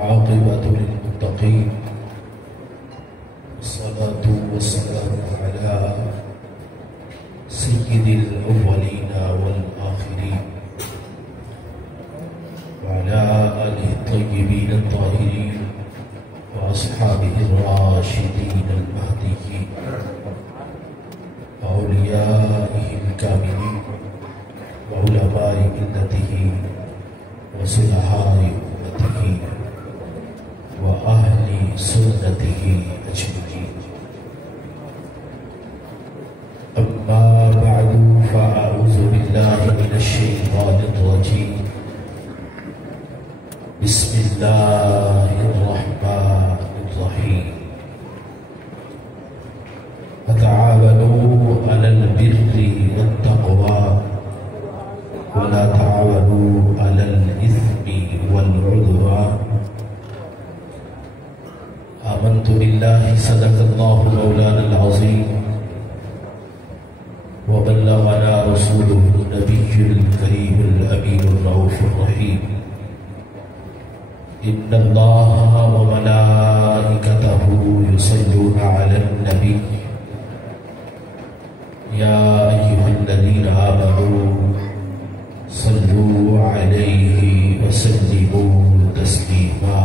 عاقبة للمتقين والصلاة والسلام على سيد الأولين والآخرين وعلى آله الطيبين الطاهرين وأصحابه الراشدين المهديين وأوليائه الكاملين وعلماء ملته وصلحاء أمته وأهل سنته أجمعين. أما بعد فأعوذ بالله من الشيطان الرجيم. بسم الله الرحمن الرحيم. وتعاونوا على البر والتقوى ولا تعاونوا على الإثم والعدوان. آمنت بالله صدق الله مولانا العظيم وبلغنا رسوله النبي الكريم الأمين الرؤوف الرحيم. إن الله وملائكته يصلون على النبي يا أيها الذين آمنوا صلوا عليه وسلموا تسليما.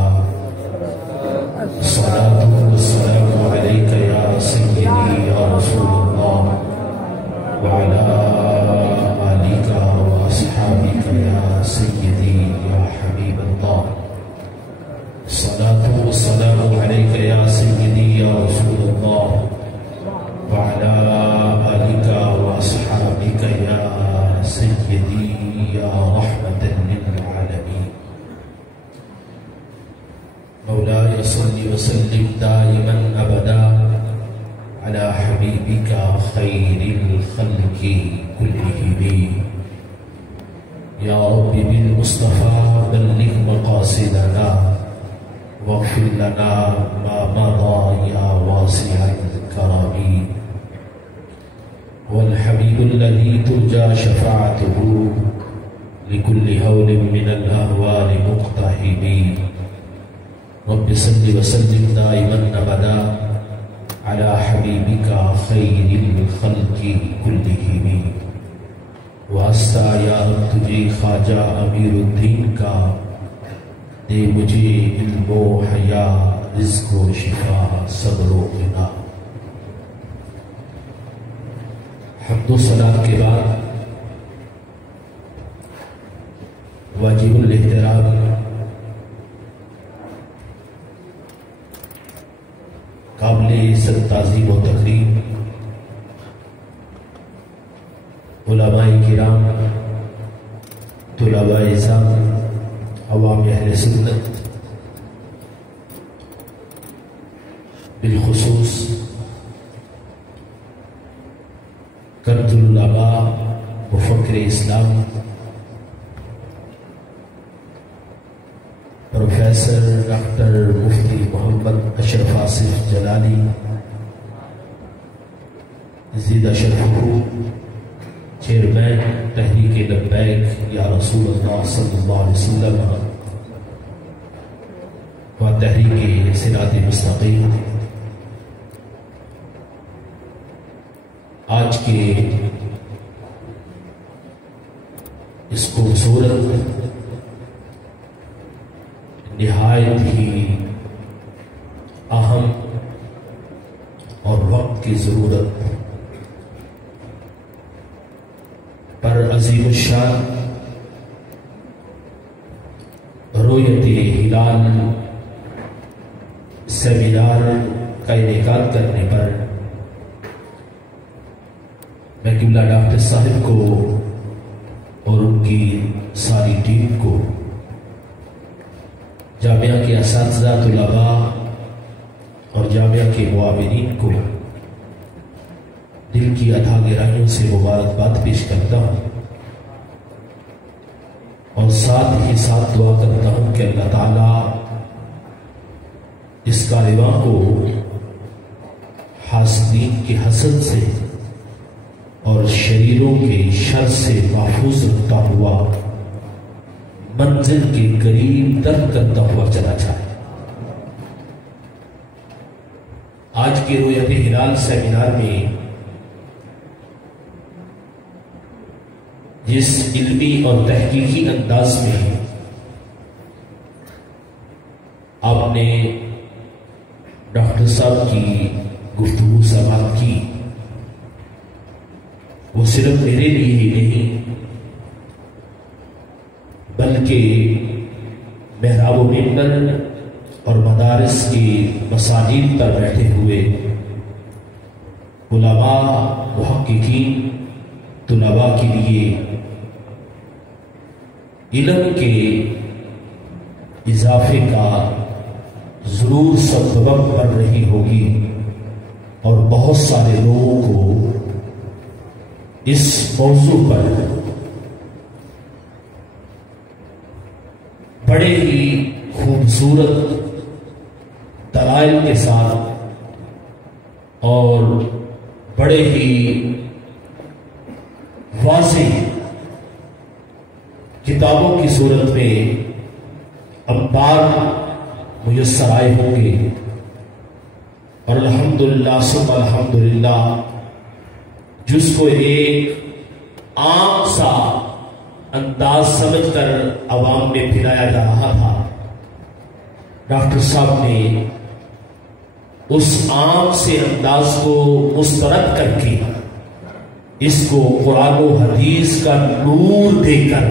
الصلاة والسلام عليك يا سيدي يا رسول الله وعلى آلك وأصحابك يا سيدي يا حبيب الله. الصلاة والسلام عليك يا سيدي يا رسول الله وعلى آلك وأصحابك يا سيدي يا رحمة للعالمين. مولاي صل وسلم دائما أبدا على حبيبك خير الخلق كلهم. يا رب بالمصطفى بلغ مقاصدنا واغفر لنا ما مضى يا واسع الكرم. والحبيب الذي ترجى شفاعته لكل هول من الأهوال مقتحم. رب صل وسلم دائما أبدا على حبيبك خير الخلق كلهم. واسطہ یا رب تجھے خواجہ امیر الدین کا، دے مجھے علم و حیا رزق و شفا صبر و غنا. حمد و ثنا کے بعد واجب الاحترام قابل عزت تعظیم و تکریم علماء کرام، طلباء اعزام، عوام اہل سنت، بالخصوص کنز العلماء مفکر اسلام پروفیسر ڈاکٹر مفتی محمد اشرف آصف جلالی زیدہ شرفہ، چیئرمین تحریک لبیک یا رسول اللہ صلی اللہ علیہ وسلم و تحریک صراط مستقیم، آج کے اس خوبصورت نہایت ہی اہم اور وقت کی ضرورت پر عظیم الشان رؤیت ہلال سیمینار کا انعقاد کرنے پر میں قبلہ ڈاکٹر صاحب کو اور ان کی ساری ٹیم کو، جامعہ کے اساتذہ، طلباء اور جامعہ کے معاونین کو دل کی اتھا گہرائیوں سے مبارکباد پیش کرتا ہوں، اور ساتھ ہی ساتھ دعا کرتا ہوں کہ اللہ تعالیٰ اس کارواں کو حاسدین کے حسد سے اور شریروں کے شر سے محفوظ رکھتا ہوا منزل کے قریب در کرتا ہوا چلا جائے۔ آج کے رؤیت ہلال سیمینار میں جس علمی اور تحقیقی انداز میں آپ نے ڈاکٹر صاحب کی گفتگو سماعت کی، وہ صرف میرے لیے ہی نہیں بلکہ محراب و منبر اور مدارس کی مساجد پر بیٹھے ہوئے علماء، محققین، طلباء کے لیے علم کے اضافے کا ضرور سبب بن رہی ہوگی، اور بہت سارے لوگوں کو اس موضوع پر بڑے ہی خوبصورت دلائل کے ساتھ اور بڑے ہی واضح کتابوں کی صورت میں انبار میسر آئے ہوں گے، اور الحمدللہ ثم الحمدللہ جس کو ایک عام سا انداز سمجھ کر عوام میں پھیلایا جا رہا تھا، ڈاکٹر صاحب نے اس عام سے انداز کو مسترد کر کے اس کو قرآن و حدیث کا نور دے کر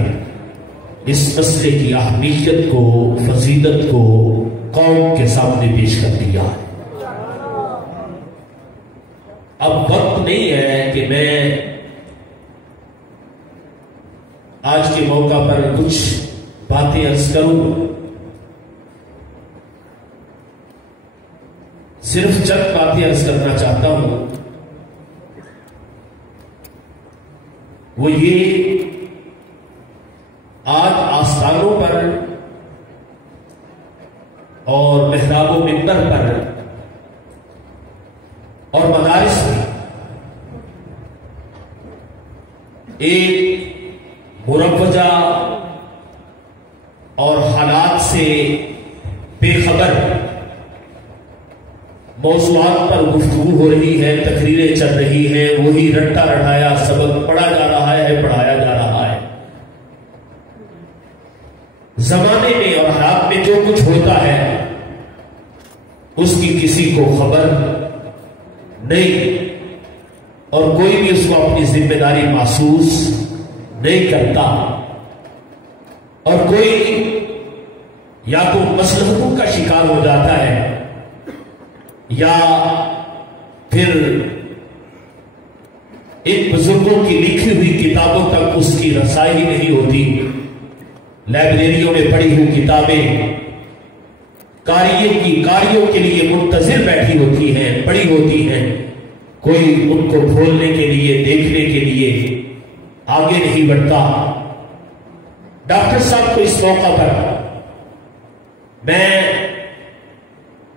اس مسئلے کی اہمیت کو، فضیلت کو قوم کے سامنے پیش کر دیا۔ اب وقت نہیں ہے کہ میں آج کے موقع پر کچھ باتیں عرض کروں، صرف چند باتیں عرض کرنا چاہتا ہوں۔ وہ یہ آج آستانوں پر اور محراب و منبر پر اور مدارس میں ایک مروجہ اور حالات سے بے خبر موضوعات پر گفتگو ہو رہی ہے، تقریریں چل رہی ہیں، وہی رٹا رٹایا سبق پڑھا جا رہا ہے، پڑھایا جا رہا ہے۔ زمانے میں اور حالات میں جو کچھ ہوتا ہے اس کی کسی کو خبر نہیں، اور کوئی بھی اس کو اپنی ذمہ داری محسوس نہیں کرتا، اور کوئی یا تو مصلحتوں کا شکار ہو جاتا ہے یا پھر ان بزرگوں کی لکھی ہوئی کتابوں تک اس کی رسائی نہیں ہوتی۔ لائبریریوں میں پڑھی ہوئی کتابیں کاریوں کے لیے منتظر بیٹھی ہوتی ہیں، پڑھی ہوتی ہیں، کوئی ان کو کھولنے کے لیے، دیکھنے کے لیے آگے نہیں بڑھتا۔ ڈاکٹر صاحب کو اس موقع پر میں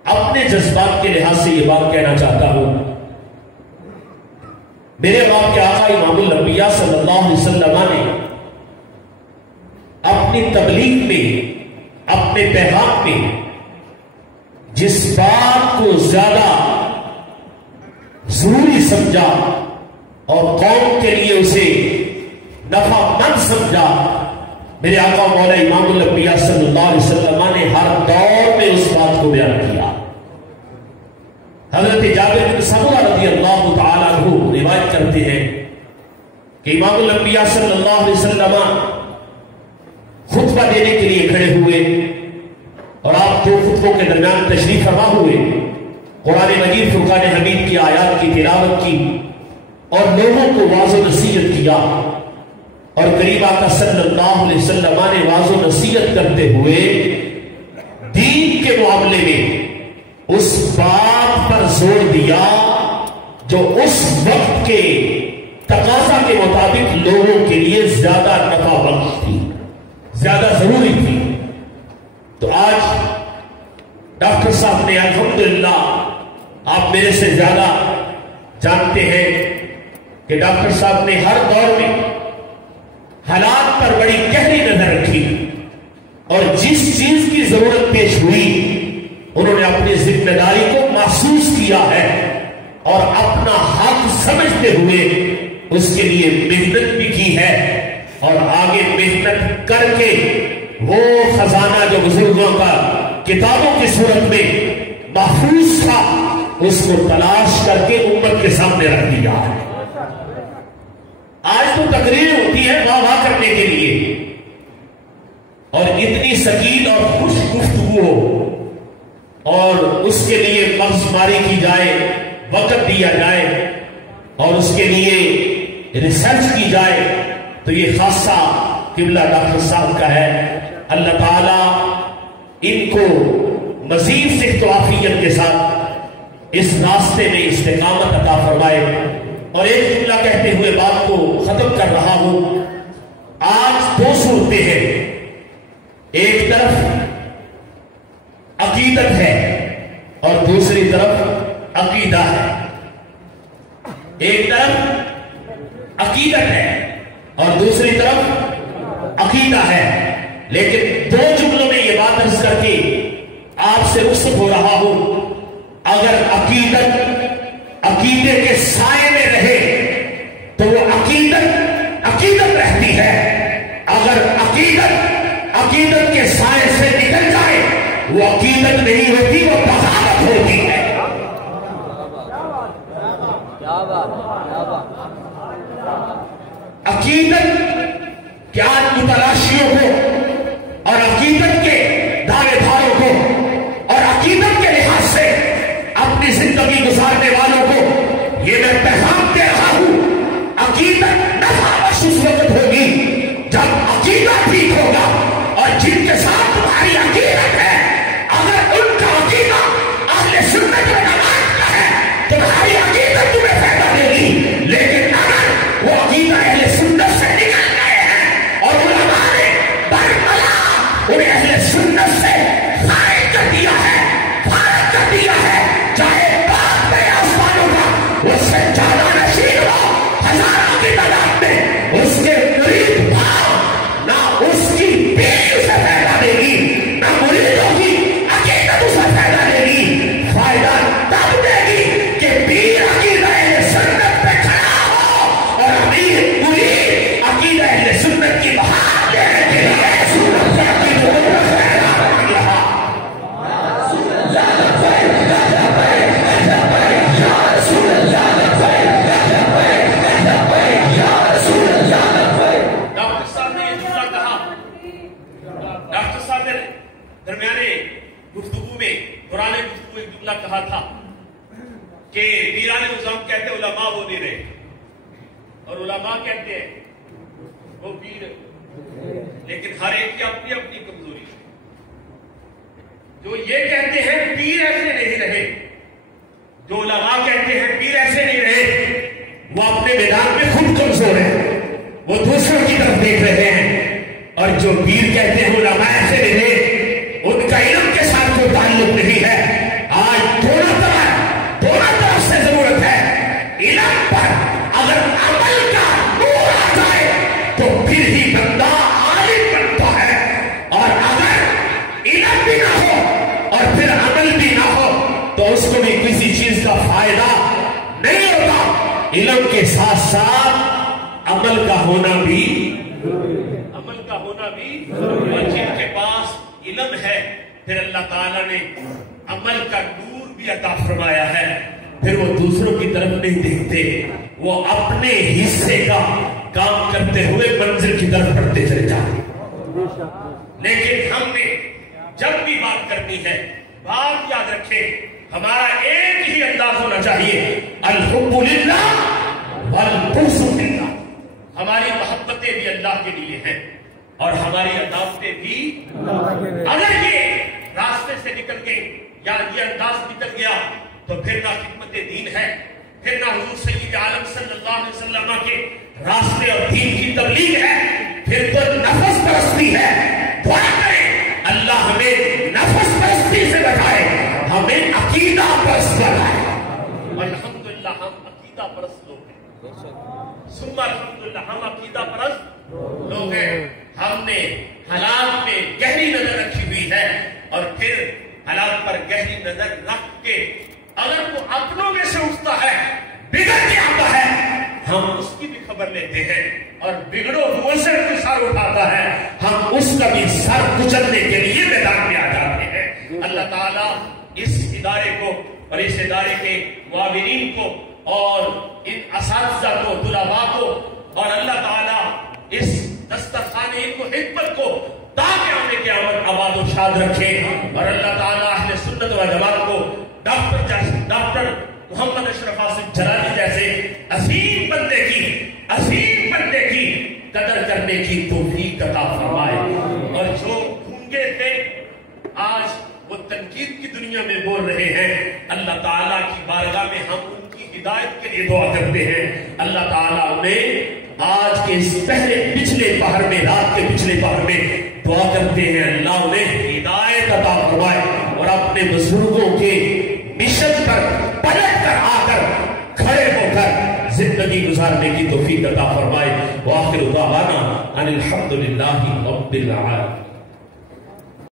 اپنے جذبات کے لحاظ سے یہ بات کہنا چاہتا ہوں، میرے باپ کے آقا امام الانبیاء صلی اللہ علیہ وسلم نے اپنی تبلیغ میں، اپنے پیغام میں جس بات کو زیادہ ضروری سمجھا اور قوم کے لیے اسے نفع مند سمجھا، میرے آقا مولا امام الانبیاء صلی اللہ علیہ وسلم نے ہر دور میں اس بات کو بیان کیا۔ حضرت جابر بن سمرہ رضی اللہ تعالیٰ عنہ روایت کرتے ہیں کہ امام الانبیاء صلی اللہ علیہ وسلم خطبہ دینے کے لیے کھڑے ہوئے، اور آپ دو خطبوں کے درمیان تشریف فرما ہوئے، قرآن مجید فرقان حمید کی آیات کی تلاوت کی اور لوگوں کو واضح و نصیحت کیا، اور قریب آقا صلی اللہ علیہ وسلم نے واضح و نصیحت کرتے ہوئے دین کے معاملے میں اس بات پر زور دیا جو اس وقت کے تقاضا کے مطابق لوگوں کے لیے زیادہ نفع بخش تھی، زیادہ ضروری تھی۔ تو آج ڈاکٹر صاحب نے الحمدللہ، آپ میرے سے زیادہ جانتے ہیں کہ ڈاکٹر صاحب نے ہر دور میں حالات پر بڑی گہری نظر رکھی، اور جس چیز کی ضرورت پیش ہوئی انہوں نے اپنی ذمہ داری کو محسوس کیا ہے اور اپنا حق سمجھتے ہوئے اس کے لیے محنت بھی کی ہے، اور آگے محنت کر کے وہ خزانہ جو بزرگوں کا کتابوں کی صورت میں محفوظ تھا اس کو تلاش کر کے امت کے سامنے رکھ دیا ہے۔ آج تو تقریر ہوتی ہے واہ واہ کرنے کے لیے، اور اتنی ثقیل اور خوش گفتگو ہو اور اس کے لیے مغز ماری کی جائے، وقت دیا جائے اور اس کے لیے ریسرچ کی جائے، تو یہ خاصہ قبلہ ڈاکٹر صاحب کا ہے۔ اللہ تعالیٰ ان کو مزید صحت و عافیت کے ساتھ اس راستے میں استقامت عطا فرمائے۔ اور ایک جملہ کہتے ہوئے بات کو ختم کر رہا ہوں۔ آج دو صورتیں ہیں، ایک طرف عقیدت ہے اور دوسری طرف عقیدہ ہے۔ ایک طرف عقیدت ہے اور دوسری طرف عقیدہ ہے، لیکن دو جملوں میں یہ بات عرض کر کے آپ سے رخصت ہو رہا ہوں۔ اگر عقیدت عقیدے کے سائے میں رہے تو وہ عقیدت رہتی ہے، اگر عقیدت کے سائے سے نکل جائے وہ عقیدت نہیں ہوتی، وہ بغاوت ہوتی ہے۔ عقیدت کے آج متلاشیوں کو اور عقیدت کے دعوے داروں کو اور عقیدت کے لحاظ سے اپنی زندگی گزارنے والوں کو یہ میں پیغام دے رہا ہوں، عقیدت نفع بخش اس وقت ہوگی جب عقیدہ ٹھیک ہوگا، اور جن کے ساتھ تمہاری عقیدت ہے اگر ان کا عقیدہ اہل سنت و جماعت کا ہے تمہاری عقیدت تمہیں فائدہ دے گی، لیکن اگر وہ عقیدہ اہل سنت سے نکل گئے ہیں اور علماء نے برملا انہیں اہل سنت سے خارج کر دیا ہے، فارغ کر دیا ہے، چاہے باپ میں آسمانوں کا اس سے زیادہ نشین ہو ہزاروں کی تعداد میں، اس کے مرید بھاؤ نہ اس کی پیٹ اسے فائدہ دے گی، نہ مریدوں کی عقیدت اسے فائدہ دے گی۔ فائدہ تب دے گی کہ پیر عقیدہ اہل سنت پہ کھڑا ہو اور امیر مرید عقیدہ اہل سنت کی بہار دینے کے لیے سنت سے عقیدت کو فائدہ دے رہا۔ درمیانے گفتگو میں دوران گفتگو ایک جملہ کہا تھا کہ پیران نظام کہتے علماء وہ نہیں رہے، اور علماء کہتے ہیں وہ پیر، لیکن ہر ایک کی اپنی اپنی کمزوری ہے۔ جو یہ کہتے ہیں پیر ایسے نہیں رہے، جو علماء کہتے ہیں پیر ایسے نہیں رہے، وہ اپنے میدان میں خود کمزور ہیں، وہ دوسروں کی طرف دیکھ رہے ہیں، اور جو پیر کہتے ہیں علماء ایسے نہیں رہے، ان کا علم کے ساتھ کوئی تعلق نہیں ہے۔ آج دونوں طرف سے ضرورت ہے۔ علم پر اگر عمل کا نور آ جائے تو پھر ہی بندہ عالم بنتا ہے، اور اگر علم بھی نہ ہو اور پھر عمل بھی نہ ہو تو اس کو بھی کسی چیز کا فائدہ نہیں ہوتا۔ علم کے ساتھ ساتھ عمل کا ہونا بھی اور جن کے پاس علم ہے پھر اللہ تعالیٰ نے عمل کا نور بھی عطا فرمایا ہے، پھر وہ دوسروں کی طرف نہیں دیکھتے، وہ اپنے حصے کا کام کرتے ہوئے منزل کی طرف بڑھتے چلے جاتے۔ لیکن ہم نے جب بھی بات کرنی ہے، بات یاد رکھیں، ہمارا ایک ہی انداز ہونا چاہیے، الحب للہ والبغض للہ۔ ہماری محبتیں بھی اللہ کے لیے ہیں اور ہماری عداوتیں بھی۔ اگر یہ راستے سے نکل گئے یا یہ انداز نکل گیا تو پھر نہ خدمت دین ہے، پھر نہ حضور سید عالم صلی اللہ علیہ وسلم کے راستے اور دین کی تبلیغ ہے، پھر تو نفس پرستی ہے۔ دعا کریں اللہ ہمیں نفس پرستی سے بچائے، ہمیں عقیدہ پرست بنائے۔ الحمدللہ ہم عقیدہ پرست لوگ ہیں، ثم الحمدللہ ہم عقیدہ پرست لوگ ہیں۔ ہم نے حالات میں گہری نظر رکھی ہوئی ہے، اور پھر حالات پر گہری نظر رکھ کے اگر وہ اپنوں میں سے اٹھتا ہے، بگڑ کے آتا ہے، ہم اس کی بھی خبر لیتے ہیں، اور بگڑو وہ سے بھی سر اٹھاتا ہے، ہم اس کا بھی سر کچلنے کے لیے میدان میں آ جاتے ہیں۔ اللہ تعالیٰ اس ادارے کو اور اس ادارے کے معاونین کو اور ان اساتذہ کو، طلباء کو، اور اللہ تعالیٰ اس دسترخوان علم و حکمت کو تاکہ آنے قیامت آباد و شاد رکھے، اور اللہ تعالیٰ اہل سنت و جماعت کو ڈاکٹر محمد اشرف آصف جلالی جیسے عظیم بندے کی قدر کرنے کی توفیق عطا فرمائے، اور جو گونگے تھے آج وہ تنقید کی دنیا میں بول رہے ہیں، اللہ تعالیٰ کی بارگاہ میں ہم ان کی ہدایت کے لیے دعا کرتے ہیں۔ اللہ تعالیٰ انہیں آج کے اس پچھلے پہر میں، رات کے پچھلے پہر میں دعا کرتے ہیں اللہ انہیں ہدایت عطا فرمائے، اور اپنے بزرگوں کے مشن پر پلٹ کر آ کر کھڑے ہو کر زندگی گزارنے کی توفیق عطا فرمائے۔ وآخر دعوانا ان الحمد للہ رب العالمین۔